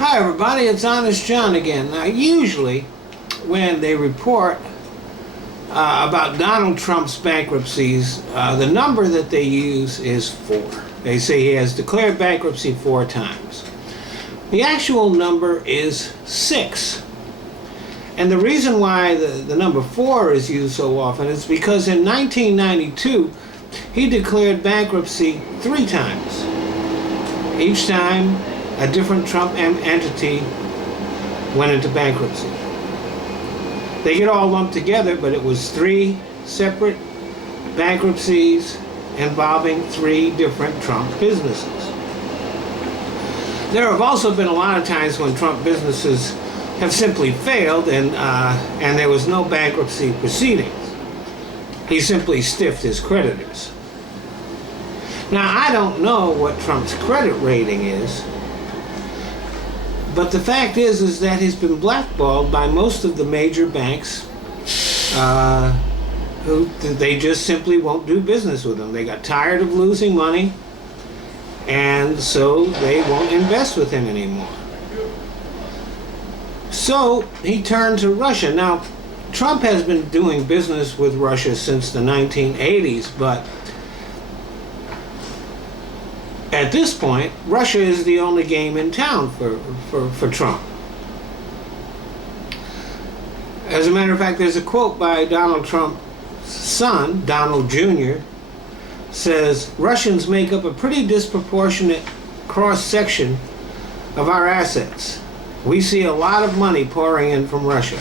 Hi everybody, it's Honest John again. Now usually when they report about Donald Trump's bankruptcies, the number that they use is 4. They say he has declared bankruptcy 4 times. The actual number is 6. And the reason why the number 4 is used so often is because in 1992 he declared bankruptcy 3 times. Each time a different Trump entity went into bankruptcy. They get all lumped together, but it was 3 separate bankruptcies involving 3 different Trump businesses. There have also been a lot of times when Trump businesses have simply failed and there was no bankruptcy proceedings. He simply stiffed his creditors. Now, I don't know what Trump's credit rating is, but the fact is that he's been blackballed by most of the major banks who they just simply won't do business with him. They got tired of losing money, and so they won't invest with him anymore. So he turned to Russia. Now, Trump has been doing business with Russia since the 1980s, but at this point, Russia is the only game in town for Trump. As a matter of fact, there's a quote by Donald Trump's son, Donald Jr., says, "Russians make up a pretty disproportionate cross-section of our assets. We see a lot of money pouring in from Russia."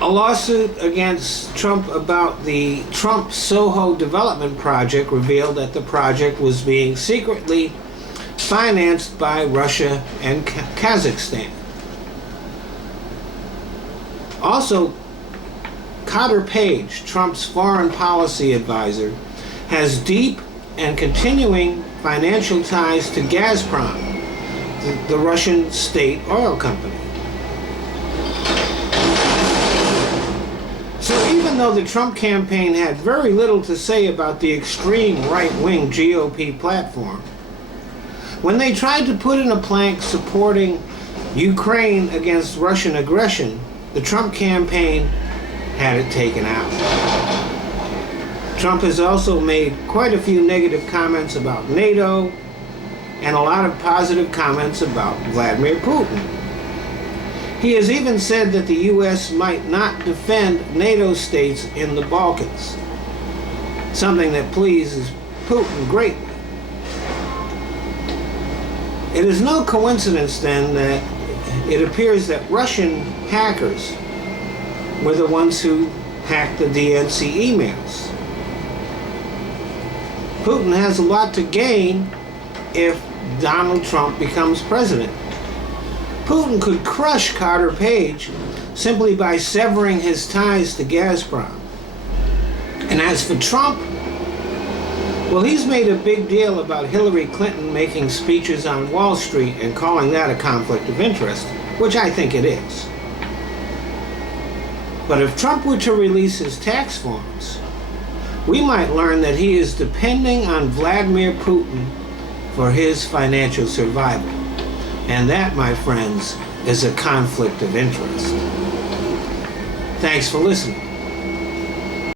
A lawsuit against Trump about the Trump Soho development project revealed that the project was being secretly financed by Russia and Kazakhstan. Also, Cotter Page, Trump's foreign policy advisor, has deep and continuing financial ties to Gazprom, the Russian state oil company. So even though the Trump campaign had very little to say about the extreme right-wing GOP platform, when they tried to put in a plank supporting Ukraine against Russian aggression, the Trump campaign had it taken out. Trump has also made quite a few negative comments about NATO and a lot of positive comments about Vladimir Putin. He has even said that the U.S. might not defend NATO states in the Balkans, something that pleases Putin greatly. It is no coincidence then that it appears that Russian hackers were the ones who hacked the DNC emails. Putin has a lot to gain if Donald Trump becomes president. Putin could crush Cotter Page simply by severing his ties to Gazprom. And as for Trump, well, he's made a big deal about Hillary Clinton making speeches on Wall Street and calling that a conflict of interest, which I think it is. But if Trump were to release his tax forms, we might learn that he is depending on Vladimir Putin for his financial survival. And that, my friends, is a conflict of interest. Thanks for listening.